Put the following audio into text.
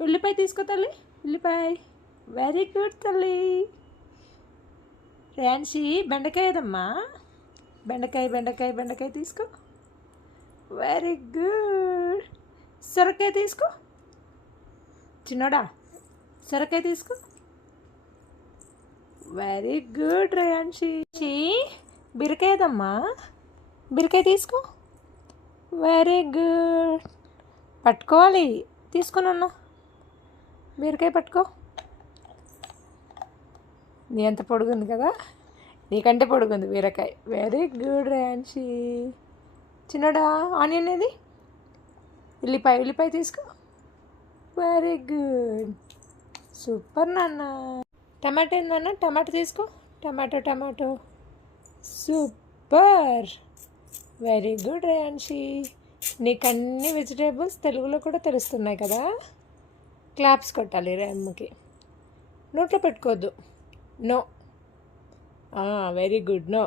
ఉల్లిపాయ తీసుకో తల్లి, ఉల్లిపాయ. వెరీ గుడ్ తల్లి. ర్యాన్సీ బెండకాయ ఏదమ్మా, బెండకాయ బెండకాయ బెండకాయ తీసుకో. Very good. సొరకాయ తీసుకో చిన్నోడా, సొరకాయ తీసుకో. Very good Reyanshi. బీరకాయ ఏదమ్మా, బీరకాయ తీసుకో. Very good. పట్టుకోవాలి, తీసుకొని ఉన్నా. బీరకాయ పట్టుకో. నీ ఎంత పొడుగుంది కదా, నీకంటే పొడుగుంది బీరకాయ. Very good Reyanshi. చిన్నడా ఆనియన్ ఏది, ఉల్లిపాయ ఉల్లిపాయ తీసుకో. Very good. సూపర్ నాన్న. టమాటో ఏందన్న, టమాటో తీసుకో. Tomato tomato. Super. Very good Reyanshi. నీకు అన్ని వెజిటేబుల్స్ తెలుగులో కూడా తెలుస్తున్నాయి కదా. క్లాప్స్ కొట్టాలి రేమ్మకి. నోట్లో పెట్టుకోవద్దు. నో. Very good. నో.